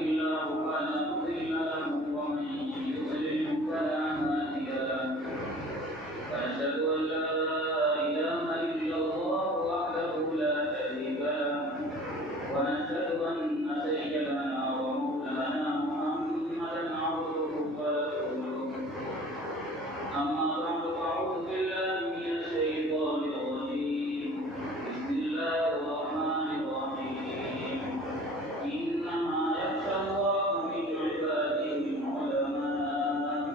الله فلا مضل له ومن يضلل فلا هادي له وأشهد أن لا إله إلا الله وحده لا شريك له ونشهد أن سيدنا ومولانا محمدا عبده ورسوله أما بعد فأعوذ بالله من الشيطان الرجيم بسم الله الرحمن الرحيم إنما يخشى الله من عباده العلماء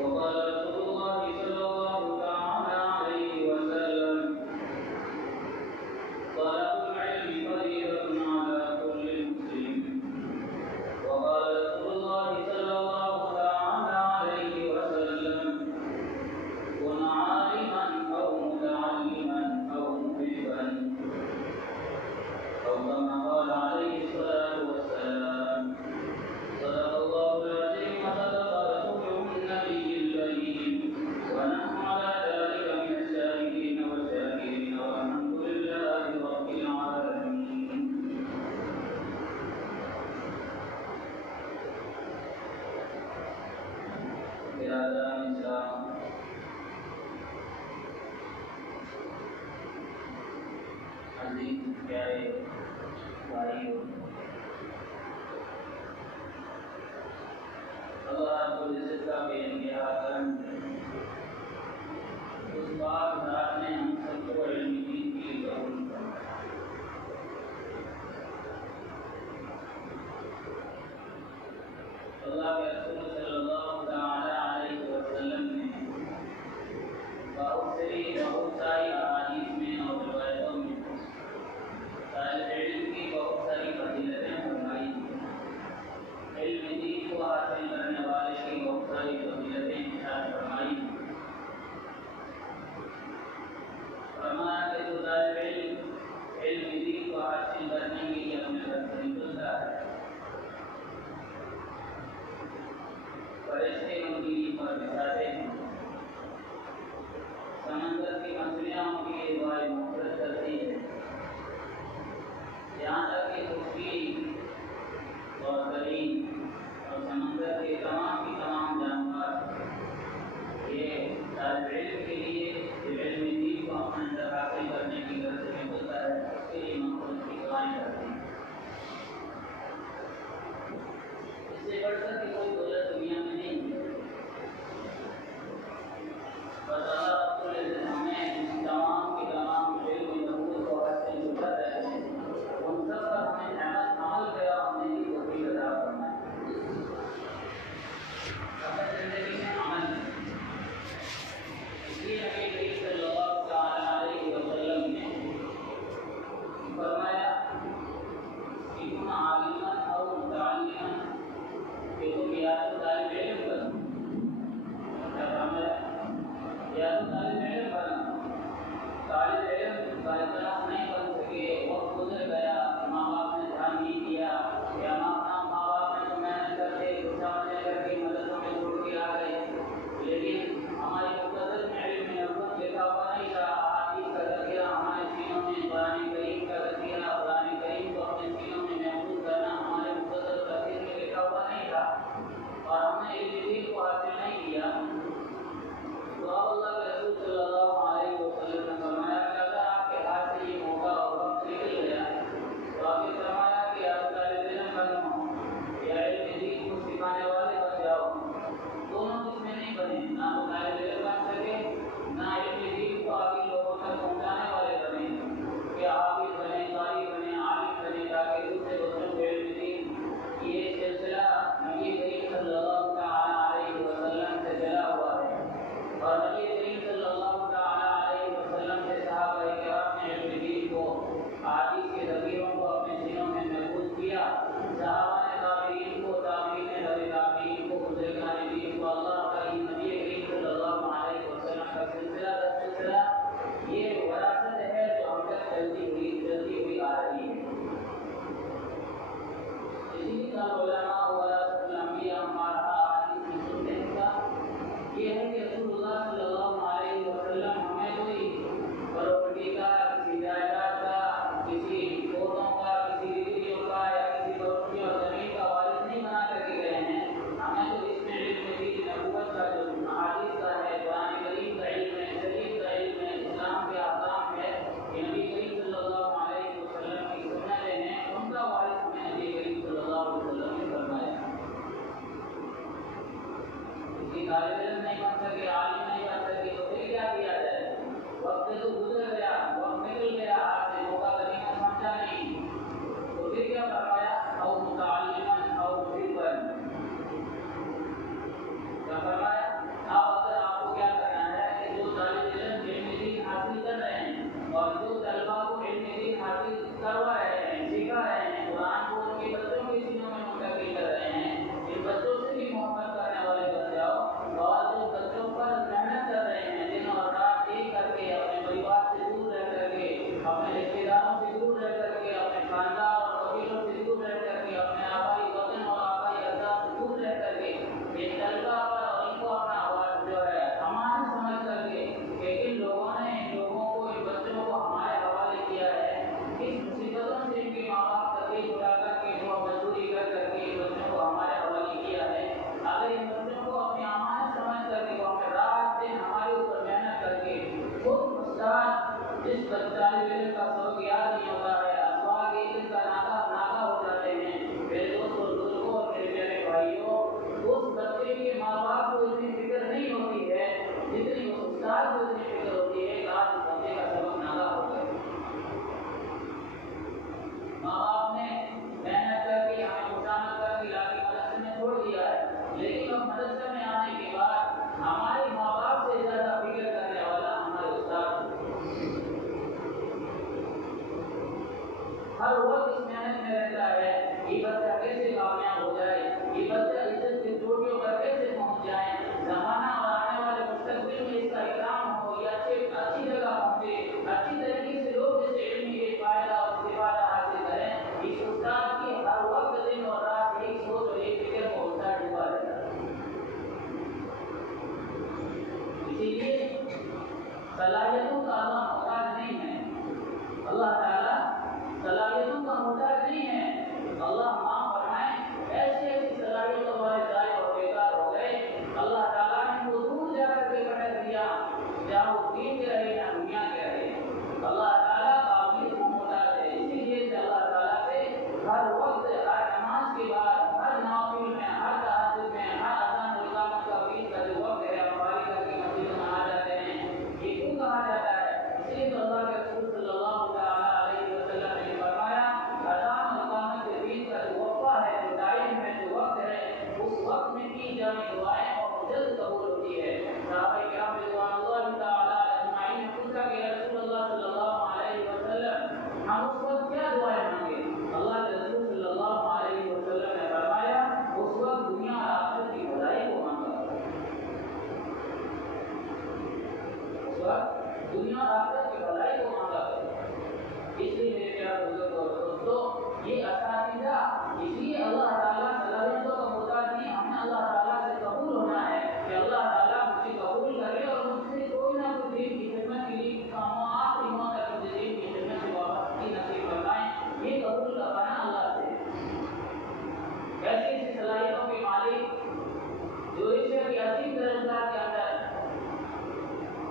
وقال رسول الله صلى الله تعالى عليه وسلم طلب العلم فريضة على كل مسلم وقال رسول الله صلى الله تعالى عليه وسلم كن عالما أو متعلما أو محبا أو كما قال عليه الصلاة والسلام صدق الله العظيم وصدق رسوله النبي الكريم ونحن على ذلك من الشاهدين والشاكرين والحمد لله رب العالمين. برادران اسلام، عزیز پیارے بھائیوں، اللہ رب العزت کا بے انتہا کرم اس پاک ذات نے ہم سب کو علم دین کی قبول فرمایا۔ اللہ کے رسول صلی اللہ تعالی علیہ وسلم نے بہت ساری احادیث میں اور روایتوں میں طالب علم کی بہت ساری فضیلتیں فرمائی ہیں۔ علم دین کو حاصل کرنے والے کی بہت ساری فضیلتیں ارشاد کروا رہے ہیں، سکھا رہے ہیں، قرآن کو ان کے بچوں کے سینوں میں منتقل کر رہے ہیں، ان بچوں سے بھی محبت کرنے والے بن جاؤ، اور جو بچوں پر محنت کر رہے ہیں دن اور رات ایک کر کے، اپنے پریوار سے دور رہ کر کے، اپنے رشتے داروں سے دور رہ کر کے، اپنے خاندان اور قبیلوں سے دور رہ کر کے، اپنے آبائی وطن اور آبائی اجداد سے دور رہ کر کے، یہ طلبہ پر اور ان کو اپنا آواز جو ہے امانت سمجھ کر کے، کہ ان لوگوں نے ان لوگوں کو، ان بچوں کو ہمارے حوالے کیا ہے، اس مصیبتوں سے ان کے ماں باپ تکلیف اٹھا کر کے، وہ مزدوری کر کر کے ان بچوں کو ہمارے حوالے کیا ہے، اگر ان بچوں کو اپنی امانت سمجھ کر کے وہ ہمیں رات دن ہمارے اوپر محنت کر کے، خود استاد جس طالب علم کا سبق یاد نہیں ہوتا ہے، اسباق علم کا ناکا ہو جاتے ہیں، میرے دوستوں بزرگوں اور میرے پیارے بھائیوں، اس بچے کے ماں باپ کو اتنی فکر نہیں ہوتی ہے جتنی اس استاد کو اتنی فکر ہوتی ہے کہ آج اس بچے کا سبق ناکا ہو گیا۔ ماں باپ نے محنت کر کے ہمیں خوشامد کر کے لا کے مدرسے میں چھوڑ دیا ہے، لیکن اب مدرسے میں آنے کے بعد ہمارے ماں باپ سے زیادہ فکر کرنے والا ہمارے استاد ہے۔ ہر وقت اس محنت میں رہتا ہے یہ بچہ کیسے کامیاب ہو جائے، یہ بچہ عزت کی چوٹیوں پر کیسے پہنچ جائے، زمانہ اور آنے والے مستقبل میں اس کا اکرام ہو، یہ اچھی جگہ پہنچے، اچھی طریقے سے لوگ جیسے علمی کے فائدہ اور استفادہ حاصل کریں، اس استاد کی ہر وقت دن اور رات ایک سوچ اور ایک فکر کو استاد ڈوبا رہتا ہے۔ اسی لیے صلاحیتوں کا اللہ محتاج نہیں ہے، اللہ تعالیٰ صلاحیتوں کا محتاج نہیں ہے، اللہ معاف فرمائے ایسی ایسی صلاحیتوں والے ضائع اور بیکار ہو گئے، اللہ تعالیٰ نے ان کو دور جا کر کے پٹک دیا، چاہے وہ دین کے رہے یا دنیا کے رہے، اللہ تعالیٰ قابلیت کو محتاج ہے، اسی لیے اللہ تعالیٰ سے ہر وقت، ہر نماز کے بعد، ہر نوافل میں، ہر تہجد میں، ہر اذان اور اقامت کا وقت کا جو وقت ہے، ہم فارغ کر کے مسجد میں آ جاتے ہیں، یہ کیوں کہا جاتا ہے؟ اس لیے تو اللہ کے رسول صلی اللہ تعالیٰ علیہ وسلم نے فرمایا اذان اور اقامت کے بیچ کا جو وقفہ ہے، جو ٹائم ہے، جو وقت ہے، اس وقت میں کی جانے دعائیں اور جلد قبول ہوتی ہے۔ صحابہ کرام رضوان اللہ تعالیٰ اجمعین نے پوچھا کہ یا رسول اللہ صلی اللہ علیہ وسلم ہم اس وقت کیا دعائیں مانگے؟ اللہ کے رسول صلی اللہ علیہ وسلم نے فرمایا اس وقت دنیا اور آخرت کی بھلائی کو مانگا، اس وقت دنیا اور آخرت کی بھلائی کو مانگا۔ اس لیے میرے پیارے بزرگوں اور دوستوں، یہ اساتذہ اس لیے اللہ تعالیٰ صلاحیتوں کا محتاج نہیں، ہمیں اللہ تعالیٰ سے قبول ہونا ہے کہ اللہ تعالیٰ مجھے قبول کرے اور مجھ سے کوئی نہ کوئی دین کی خدمت کے لیے آخری موت تک مجھے دین کی خدمت سے وابستگی نصیب فرمائیں، یہ قبول کروانا اللہ سے۔ ایسی ایسی صلاحیتوں کے مالک جو عشق کی عظیم درجات کے اندر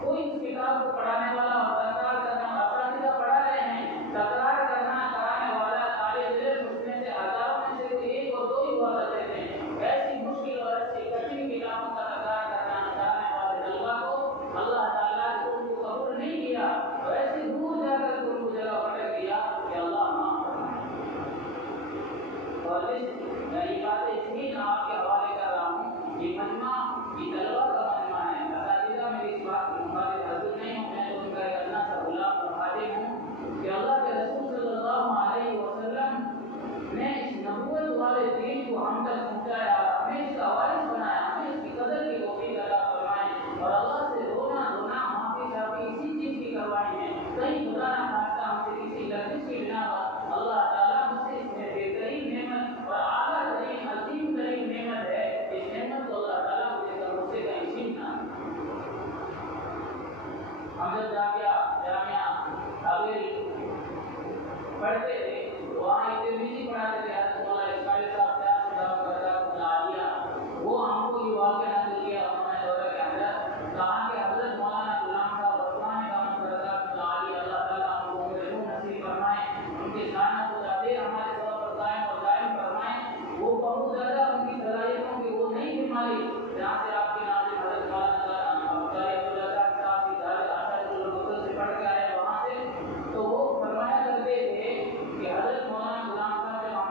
کوئی اس کتاب کو پڑھانے والا اور تکرار کرنا، اساتذہ پڑھا رہے ہیں، تکرار کرنا کرانے والا طالب علم اس میں سے ہزاروں میں سے کوئی ایک اور دو ہی ہوا کرتے تھے، ایسی مشکل اور ایسی کٹھن کتابوں کا تکرار کرنا کرانے والے طلبا کو اللہ تعالیٰ نے ان کو قبول نہیں کیا، اور ایسے دور جا کر ان کو جگہ پٹک دیا کہ اللہ معاف فرمائے۔ اور میں یہ باتیں اس لیے آپ کے حوالے کر رہا ہوں، یہ مجمع یہ طلبا کا مجمع ہے، اساتذہ میری اس بات کے مخالف حاضر نہیں ہوں، میں تو ان کا ایک اللہ سا غلام اور خادم ہوں کہ اللہ کے رسول صلی اللہ علیہ وسلم نے اس نبوت والے دین کو ہم تک پہنچایا، ہمیں اس کا وارث بنایا، ہمیں اس کی قدر کی توفیق عطا فرمائے، اور اللہ سے رونا معافی شافی اسی چیز کی کروائی ہے، کہیں خدا نہ خواستہ ہم سے کسی لفظ کی بنا پر اللہ تعالیٰ مجھ سے اس میں بہترین نعمت اور اعلیٰ ترین عظیم ترین نعمت ہے، اس نعمت کو اللہ تعالیٰ مجھے کہیں چھیننا۔ ہم جب جامعہ پڑھتے تھے وہاں ایک ترمذی پڑھاتے تھے حضرت مولانا اسماعیل صاحب وہ ہم کو یہ واقعہ نقل کیا انہوں نے دورہ کے اندر، کہا کہ حضرت مولانا غلام صاحب عثمان اللہ تعالیٰ ہم کو نصیب فرمائے، ان کے سائنہ کو تعبیر ہمارے طور پر قائم اور دائم فرمائے، وہ بہت زیادہ ان کی صلاحیتوں کی وہ نہیں تھی مالک، جہاں سے آپ کے ناظر حضرت مولانا پڑھ کے آئے وہاں سے، تو وہ فرمایا کرتے تھے کہ حضرت مولانا غلام صاحب جب ہم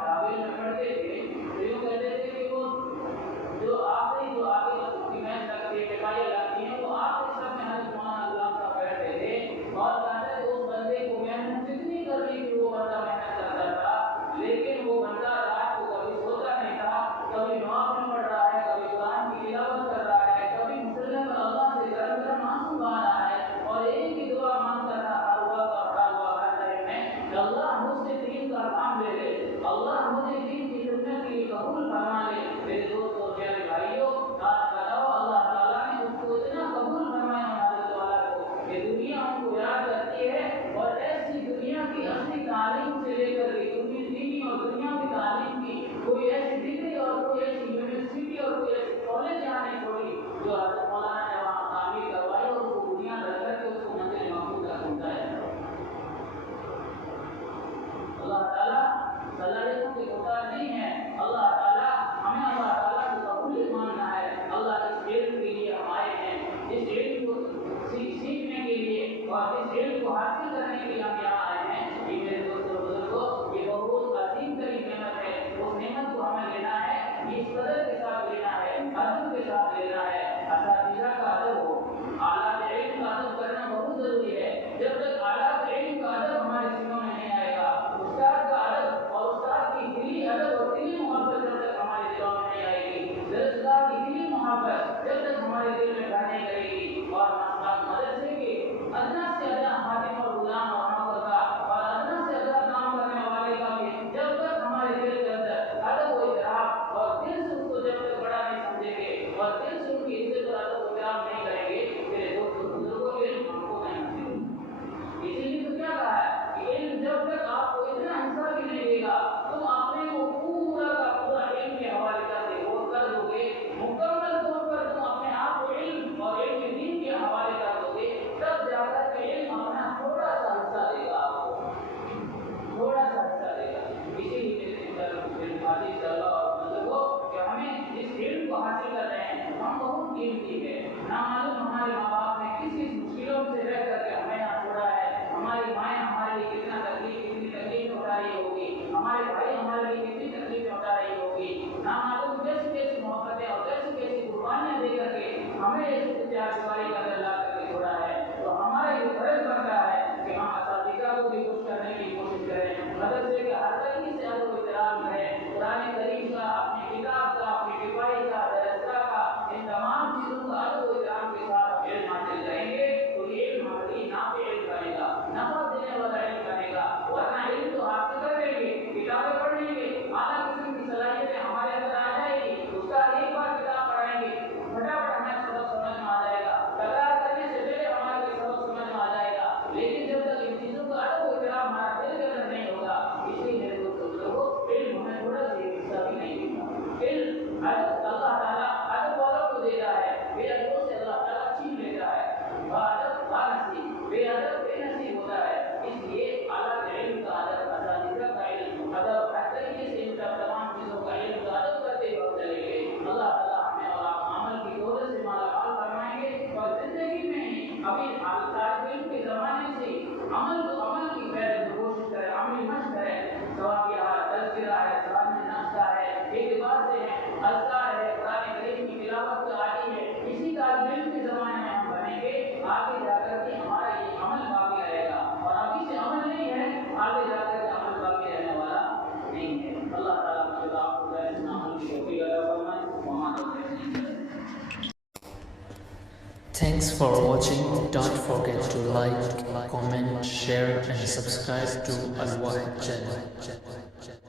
مجھ سے دین کا کام لے لے، اللہ مجھے دین کی خدمت کے لیے قبول فرما لے۔ میرے دوست اور پیارے بھائیوں، آج بتاؤ اللہ تعالیٰ نے اس کو اتنا قبول فرمایا حضرت والا کو کہ دنیا ان کو یاد کرتی ہے، اور ایسی دنیا کی اصلی تعلیم سے لے کر کے دینی اور دنیا کی تعلیم کی کوئی ایسی ڈگری اور کوئی ایسی یونیورسٹی اور کوئی ایسی کالج یہاں نہیں چھوڑی جو حضرت مولانا نے وہاں تعمیر کروائی اور اس کو بنیاد رکھ کر کے اس کو منزل محمود تک پہنچایا۔ اللہ تعالیٰ صلاحیتوں کے محتاج نہیں ہے، اللہ تعالیٰ ہمیں اللہ تعالیٰ کی قبولیت مانگنا ہے۔ اللہ اس علم کے لیے ہم آئے ہیں، اس علم کو سیکھنے کے لیے اور اس علم کو حاصل کرنے کے لیے ہم یہاں آئے ہیں۔ یہ میرے دوستوں بزرگوں، یہ بہت عظیم ترین نعمت ہے، اس نعمت کو ہمیں لینا ہے، اس قدر کے ساتھ لینا ہے، ادب کے ساتھ لینا ہے۔ اساتذہ کا ادب ہو، اعلیٰ علم کا ادب کرنا بہت ضروری ہے۔ جب تک اعلیٰ علم کا ادب ہمارے سینوں میں نہیں آئے گا، استاد کا ادب اور استاد کی دلی ادب اور دلی محبت جب تک ہمارے دلوں میں نہیں آئے گی، استاد کی دلی محبت جب تک ہمارے دل میں گھر نہیں کرے گی، اور مدرسے کے ادنا سے ادنا خادم اور غلام اور نوکر کا اور ادنا سے ادنا کام کرنے والے کا بھی جب تک ہمارے دل کے اندر ادب و احترام اور دل سے اس کو جب تک بڑا نہیں سمجھیں گے اور دل سے ان کی عزت اور ادب و احترام نہیں کریں گے، میرے دوستوں بزرگوں علم ہم کو نہیں حاصل ہوگا۔ اسی لیے تو کیا کہا ہے کہ علم جب تک آپ کو اتنا حصہ بھی نہیں دے گا، تم اپنے کو پورا کا پورا علم کے حوالے کر دو گے، مکمل طور پر تم اپنے آپ کو علم اور علم دین کے حوالے کر دو گے، تب جا کر کے علم اپنا تھوڑا سا حصہ دے گا، آپ کو تھوڑا سا حصہ دے گا۔ اسی لیے میرے عزیز طلباء اور بزرگوں کہ ہمیں اس علم کو حاصل کر رہے ہیں، ہم بہت قیمتی ہے۔ نہ معلوم ہمارے ماں باپ نے کس کس مشکلوں سے رہ کر کے ہمیں یہاں چھوڑا ہے، ہماری مائیں ہمارے لیے کتنی تکلیف اٹھا رہی ہوگی، ہمارے بھائی ہمارے لیے کتنی تکلیف اٹھا رہی ہوگی، نہ معلوم کیسی کیسی محبتیں اور کیسی کیسی قربانیاں دے کر کے ہمیں اس چارچوباری کا اندر لا کر کے چھوڑا ہے۔ تو ہمارا یہ فرض بنتا ہے کہ ہم اساتذہ کو بھی خوش کرنے کی کوشش کریں، مدرسے کے ہر طریقے سے ادب و احترام کریں، قرآن کریم کا، اپنی کتاب کا، اپنی ڈبائی کا، درسگاہ کا، ان تمام چیزوں کا ادب و احترام کے ساتھ علم حاصل کریں گے تو یہ علم ہمارے لیے نافع علم بنے گا، نفع دینے والا علم بنے گا۔ ورنہ علم تو حاصل کر لیں گے، کتابیں پڑھ لیں گے، اعلیٰ قسم کی صلاحیتیں ہمارے اندر آ جائے گی، اس کا ایک بار کتاب پڑھیں گے فٹافٹ ہمیں سبق سمجھ میں آ جائے گا، تکرار کرنے سے پہلے ہمارا کوئی سبق سمجھ میں آ جائے گا، لیکن جب تک ان چیزوں کا ادب و احترام ہمارا دل کے اندر نہیں ہوگا، اس لیے میرے دوستوں علم ہمیں تھوڑا سا حصہ بھی نہیں دیتا۔ علم اللہ تعالیٰ ادب والوں کو دیتا ہے، بے ادبوں سے اللہ تعالیٰ چھین لیتا ہے۔ ادب نصیب، بے ادب بے نصیب ہوتا ہے۔ اس لیے اعلیٰ علم کا ادب، اساتذہ کا علم، ادب ہر طریقے سے ان تمام چیزوں کا علم کا ادب کرتے وقت چلے گئے، اللہ تعالیٰ ہمیں اور آپ عمل کی دولت سے مالا مال فرمائیں گے، اور زندگی میں ہی ابھی طالب علم کے زمانے سے عمل کی کوشش کریں، عملی مشق کریں، ثواب تذکرہ ہے، سوال میں ناشتہ ہے، اعتبار سے ہے، اذکار ہے، قرآن کریم کی تلاوت کا عادی ہے، اسی طالب علم کے زمانے میں ہم بنیں گے، آگے جا کر کے ہمارا یہ عمل باقی رہے گا، اور ابھی سے عمل نہیں ہے، آگے جا کر کے عمل باقی رہنے والا نہیں ہے۔ اللہ تعالیٰ مجھے آپ کو ایسے عمل کی توفیق عطا فرمائے۔ Thanks for watching. Don't forget to like, comment, share and subscribe to Al Wahid channel.